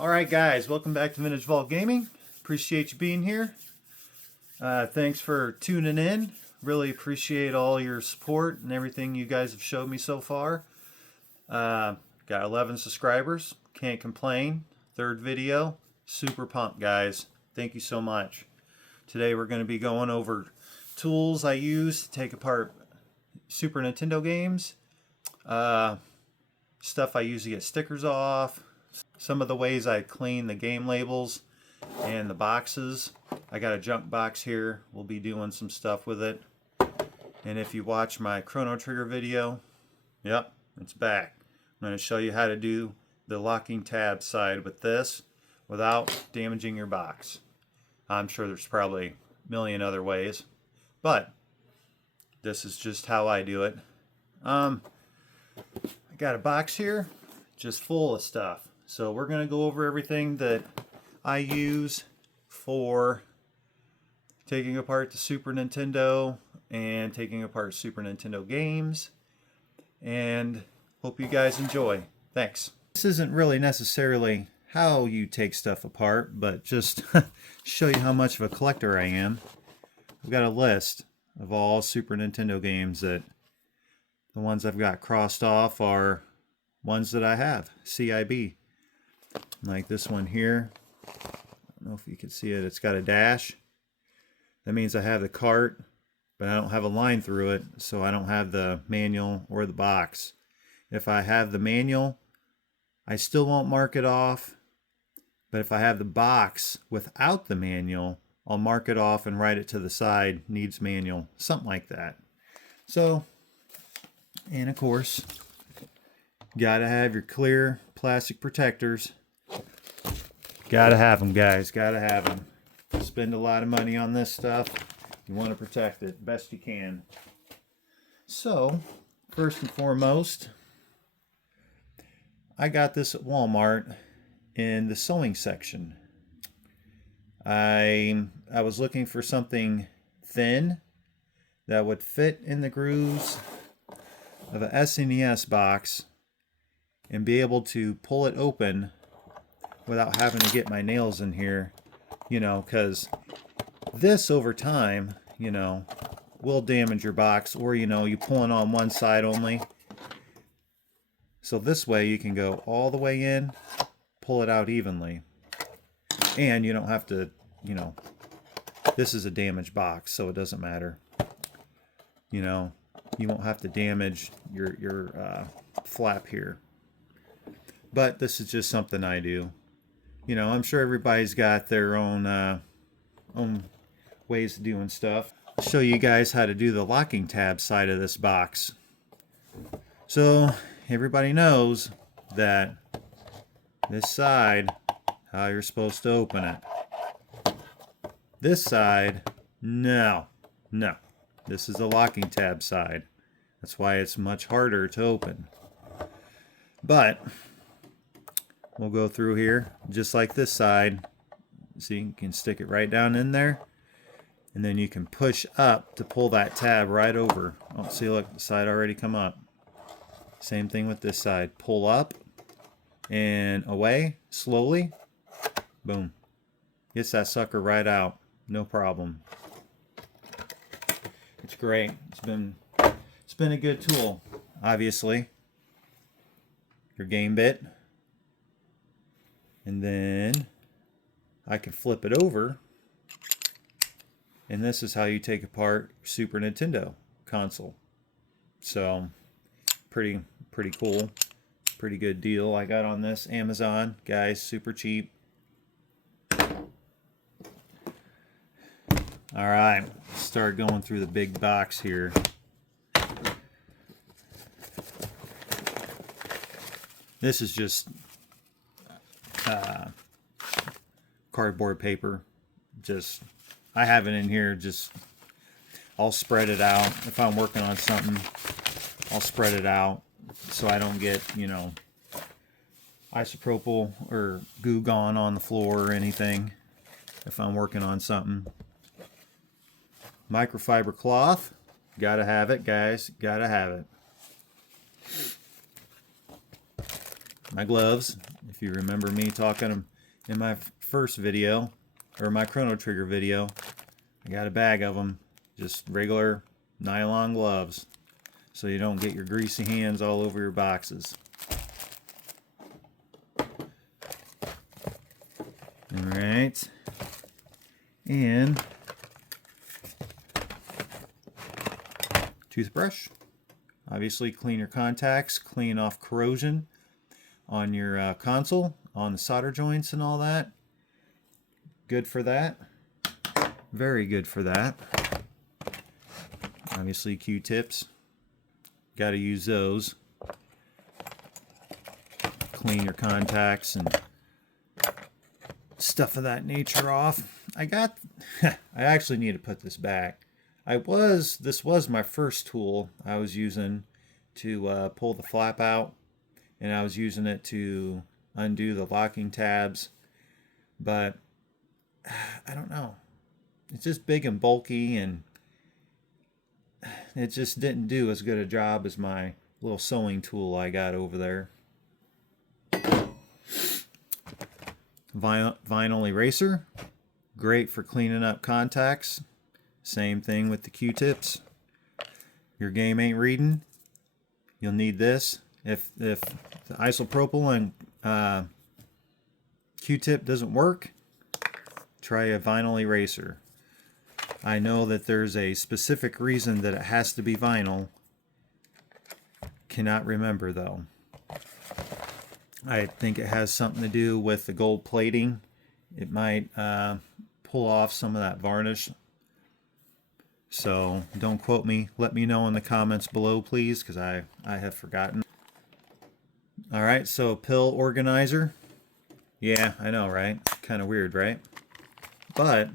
Alright guys, welcome back to Vintage Vault Gaming. Appreciate you being here. Thanks for tuning in. Really appreciate all your support and everything you guys have showed me so far. Got 11 subscribers. Can't complain. Third video. Super pumped, guys. Thank you so much. Today we're going to be going over tools I use to take apart Super Nintendo games. Stuff I use to get stickers off. Some of the ways I clean the game labels and the boxes. I got a junk box here. We'll be doing some stuff with it. And if you watch my Chrono Trigger video, yep, it's back. I'm going to show you how to do the locking tab side with this without damaging your box. I'm sure there's probably a million other ways, but this is just how I do it. I got a box here just full of stuff. So we're going to go over everything that I use for taking apart the Super Nintendo and taking apart Super Nintendo games. And hope you guys enjoy. Thanks. This isn't really necessarily how you take stuff apart, but just show you how much of a collector I am. I've got a list of all Super Nintendo games that the ones I've got crossed off are ones that I have, CIB. Like this one here. I don't know if you can see it. It's got a dash. That means I have the cart, but I don't have a line through it, so I don't have the manual or the box. If I have the manual, I still won't mark it off, but if I have the box without the manual, I'll mark it off and write it to the side, needs manual, something like that. So, and of course, gotta have your clear plastic protectors. Gotta have them, guys. Gotta have them. Spend a lot of money on this stuff. You want to protect it best you can. So, first and foremost, I got this at Walmart in the sewing section. I was looking for something thin that would fit in the grooves of a SNES box and be able to pull it open without having to get my nails in here, you know, because this over time, you know, will damage your box, or, you know, you pulling on one side only. So this way you can go all the way in, pull it out evenly, and you don't have to, you know, this is a damaged box, so it doesn't matter. You know, you won't have to damage your flap here. But this is just something I do. You know, I'm sure everybody's got their own ways of doing stuff. I'll show you guys how to do the locking tab side of this box. So everybody knows that this side, how you're supposed to open it. This side, no. This is the locking tab side. That's why it's much harder to open. But we'll go through here just like this side. See, you can stick it right down in there, and then you can push up to pull that tab right over. Oh, see, look, the side already come up. Same thing with this side. Pull up and away slowly. Boom. Gets that sucker right out. No problem. It's great. It's been a good tool. Obviously, your game bit. And then I can flip it over, and this is how you take apart Super Nintendo console. So pretty cool, pretty good deal I got on this. Amazon, guys, super cheap. All right, start going through the big box here. This is just cardboard paper. Just, I have it in here, just I'll spread it out. If I'm working on something, I'll spread it out so I don't get, you know, isopropyl or goo gone on the floor or anything if I'm working on something. Microfiber cloth, gotta have it, guys, gotta have it. My gloves, if you remember me talking in my first video, or my Chrono Trigger video, I got a bag of them, just regular nylon gloves, so you don't get your greasy hands all over your boxes. Alright, and toothbrush. Obviously clean your contacts, clean off corrosion on your console, on the solder joints and all that. Good for that. Very good for that. Obviously Q-tips. Got to use those. Clean your contacts and stuff of that nature off. I actually need to put this back. This was my first tool I was using to pull the flap out, and I was using it to undo the locking tabs, but I don't know. It's just big and bulky, and it just didn't do as good a job as my little sewing tool I got over there. Vinyl eraser, great for cleaning up contacts. Same thing with the Q-tips. Your game ain't reading, you'll need this. If the isopropyl and Q-tip doesn't work, try a vinyl eraser. I know that there's a specific reason that it has to be vinyl. Cannot remember though. I think it has something to do with the gold plating. It might pull off some of that varnish. So don't quote me. Let me know in the comments below, please, because I have forgotten. Alright, so pill organizer. Yeah, I know, right? Kind of weird, right? But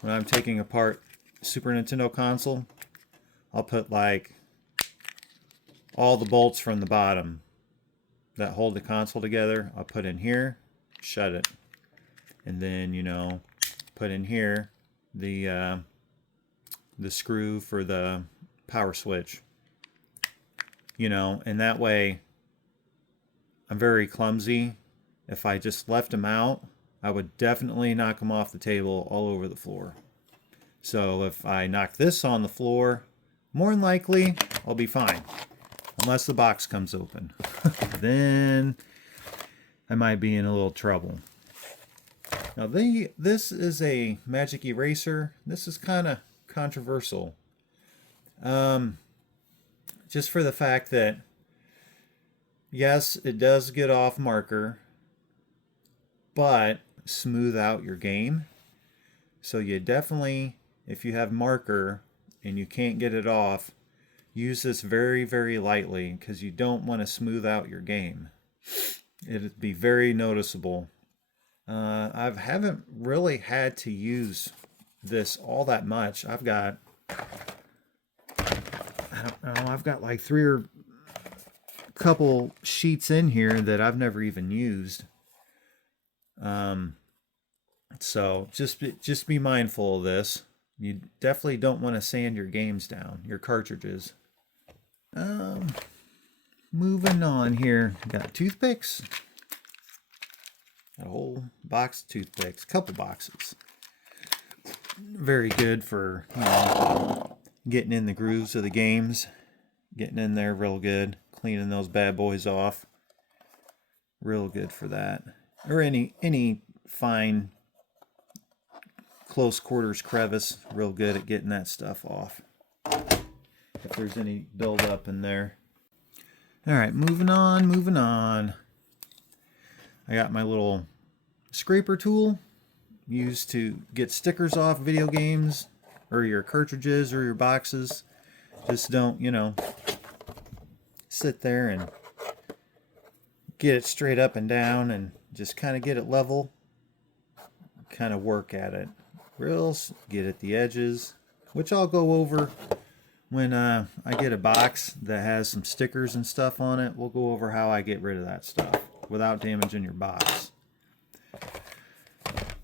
when I'm taking apart Super Nintendo console, I'll put like all the bolts from the bottom that hold the console together. I'll put in here, shut it, and then, you know, put in here the screw for the power switch, you know, and that way I'm very clumsy. If I just left them out, I would definitely knock them off the table all over the floor. So if I knock this on the floor, more than likely I'll be fine, unless the box comes open. Then I might be in a little trouble. Now this is a magic eraser. This is kind of controversial. Just for the fact that, yes, it does get off marker, but smooth out your game. So you definitely, if you have marker and you can't get it off, use this very, very lightly, because you don't want to smooth out your game. It'd be very noticeable. I haven't really had to use this all that much. I've got, I don't know, I've got like couple sheets in here that I've never even used. So just be mindful of this. You definitely don't want to sand your games down, your cartridges. Moving on here, got toothpicks. Got a whole box of toothpicks, couple boxes. Very good for, you know, getting in the grooves of the games, getting in there real good, cleaning those bad boys off. Real good for that. Or any fine close quarters crevice, real good at getting that stuff off, if there's any buildup in there. Alright, moving on. I got my little scraper tool used to get stickers off video games or your cartridges or your boxes. Just don't, you know, sit there and get it straight up and down, and just kind of get it level, kind of work at it. Get at the edges, which I'll go over when I get a box that has some stickers and stuff on it. We'll go over how I get rid of that stuff without damaging your box.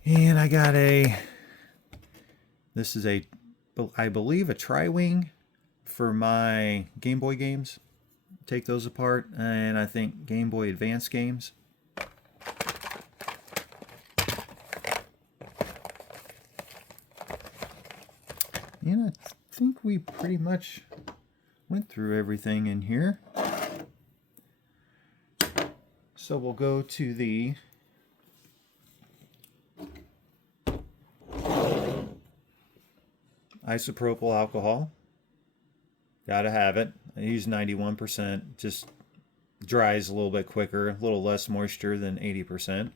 And I got this is I believe a tri-wing for my Game Boy games. Take those apart, and I think Game Boy Advance games. And I think we pretty much went through everything in here. So we'll go to the isopropyl alcohol. Gotta have it. I use 91%. Just dries a little bit quicker, a little less moisture than 80%.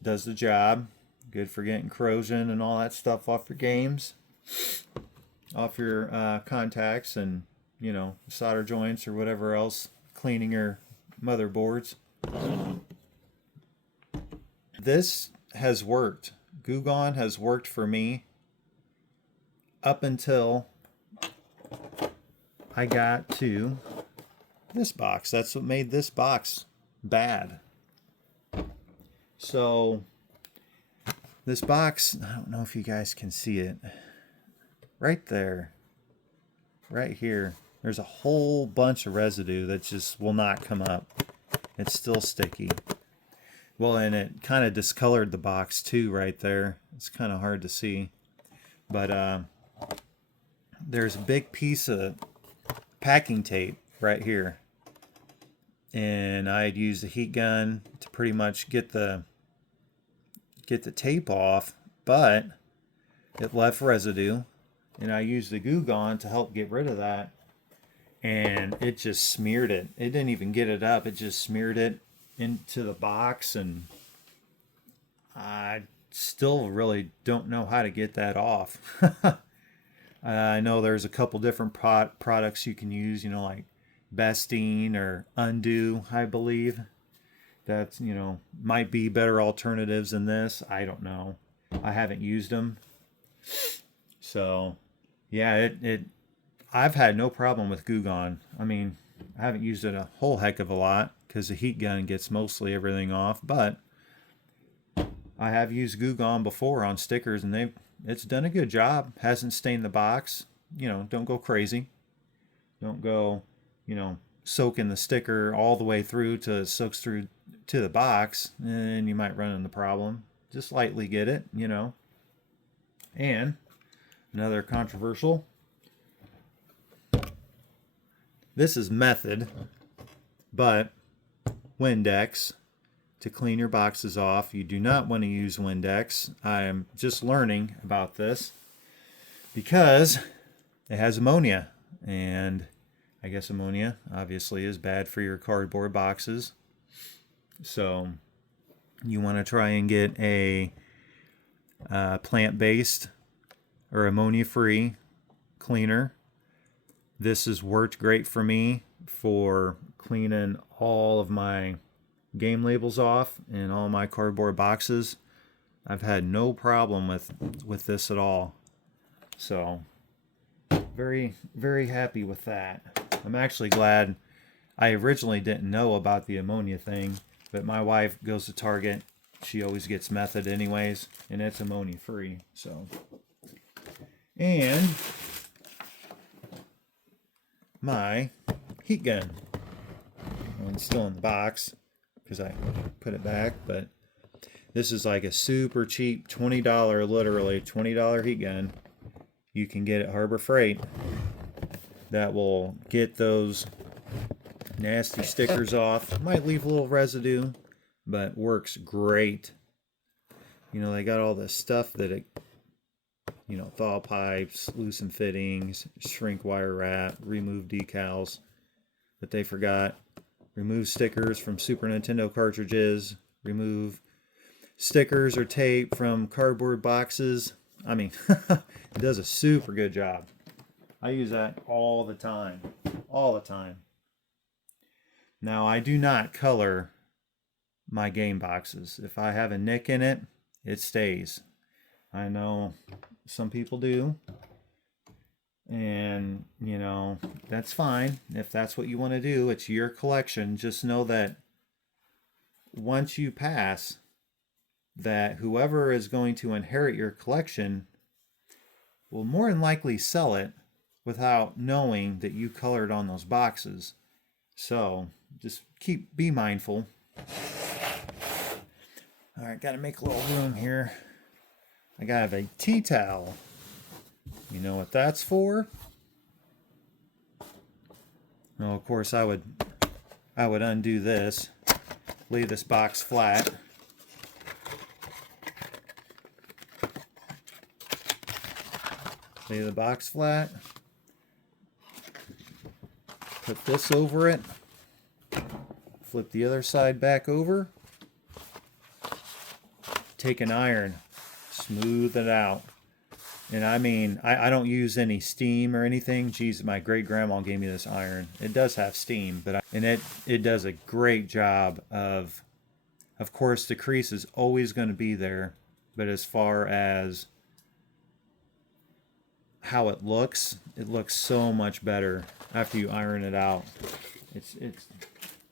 Does the job. Good for getting corrosion and all that stuff off your games, off your contacts and, you know, solder joints or whatever else, cleaning your motherboards. This has worked. Goo Gone has worked for me up until I got to this box. That's what made this box bad. So this box, I don't know if you guys can see it. Right there, right here, there's a whole bunch of residue that just will not come up. It's still sticky. Well, and it kind of discolored the box too right there. It's kind of hard to see. But there's a big piece of packing tape right here. And I had used a heat gun to pretty much get the tape off, but it left residue. And I used the Goo Gone to help get rid of that. And it just smeared it. It didn't even get it up. It just smeared it into the box. And I still really don't know how to get that off. I know there's a couple different products you can use, you know, like Bestine or Undo, I believe. That's, you know, might be better alternatives than this. I don't know. I haven't used them. So, yeah, I've had no problem with Goo Gone. I mean, I haven't used it a whole heck of a lot because the heat gun gets mostly everything off, but I have used Goo Gone before on stickers, and it's done a good job. Hasn't stained the box. You know, don't go crazy. Don't go, you know, soaking the sticker all the way through till it soaks through to the box, and you might run into the problem. Just lightly get it, you know. And another controversial, this is method, but Windex to clean your boxes off. You do not want to use Windex. I am just learning about this because it has ammonia, and I guess ammonia obviously is bad for your cardboard boxes. So you want to try and get a plant-based or ammonia-free cleaner. This has worked great for me for cleaning all of my game labels off and all my cardboard boxes. I've had no problem with this at all. So very, very happy with that. I'm actually glad. I originally didn't know about the ammonia thing, but my wife goes to Target. She always gets Method anyways, and it's ammonia free. So, and my heat gun. Well, it's still in the box because I put it back, but this is like a super cheap $20, literally $20 heat gun you can get at Harbor Freight that will get those nasty stickers off. Might leave a little residue, but works great. You know, they got all this stuff that it, you know, thaw pipes, loosen fittings, shrink wire wrap, remove decals that they forgot, remove stickers from Super Nintendo cartridges, remove stickers or tape from cardboard boxes. I mean, it does a super good job. I use that all the time. All the time. Now, I do not color my game boxes. If I have a nick in it, it stays. I know some people do. And, you know, that's fine. If that's what you want to do, it's your collection. Just know that once you pass, that whoever is going to inherit your collection will more than likely sell it without knowing that you colored on those boxes. So just be mindful. All right, got to make a little room here. I got a tea towel. You know what that's for? Well, of course, I would undo this, lay this box flat. Lay the box flat. Put this over it. Flip the other side back over. Take an iron, smooth it out. And I mean, I don't use any steam or anything. Geez, my great grandma gave me this iron. It does have steam, but it does a great job of course, the crease is always going to be there, but as far as how it looks so much better after you iron it out.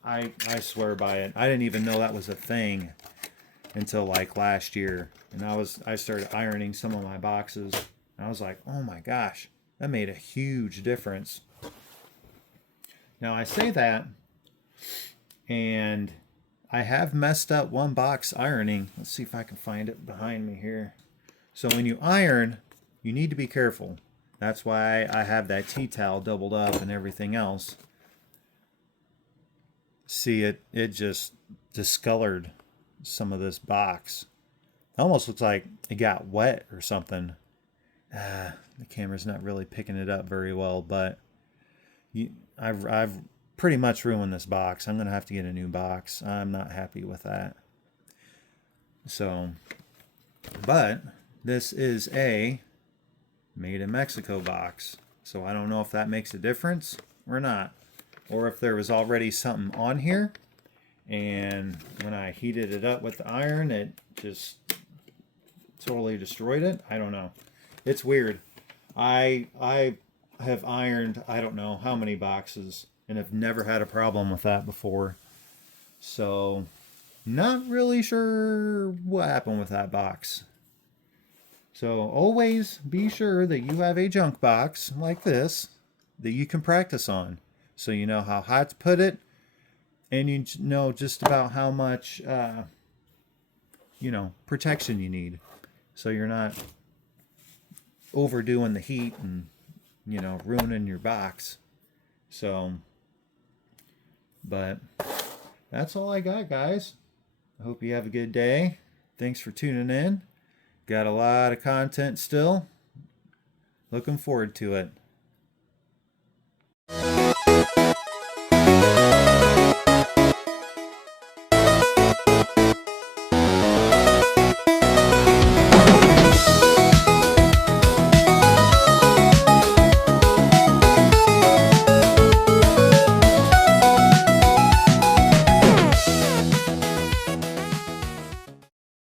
I swear by it. I didn't even know that was a thing until like last year, and I started ironing some of my boxes, and I was like, oh my gosh, that made a huge difference. Now I say that, and I have messed up one box ironing. Let's see if I can find it behind me here. So when you iron, you need to be careful. That's why I have that tea towel doubled up and everything else. See, it just discolored some of this box. It almost looks like it got wet or something. The camera's not really picking it up very well, but I've pretty much ruined this box. I'm gonna have to get a new box. I'm not happy with that. So, but this is a made in Mexico box, so I don't know if that makes a difference or not, or if there was already something on here, and when I heated it up with the iron, it just totally destroyed it. I don't know. It's weird. I have ironed I don't know how many boxes and have never had a problem with that before. So, not really sure what happened with that box. So, always be sure that you have a junk box like this that you can practice on. So you know how hot to put it, and you know just about how much, protection you need. So you're not overdoing the heat and, ruining your box. So, but that's all I got, guys. I hope you have a good day. Thanks for tuning in. Got a lot of content still. Looking forward to it.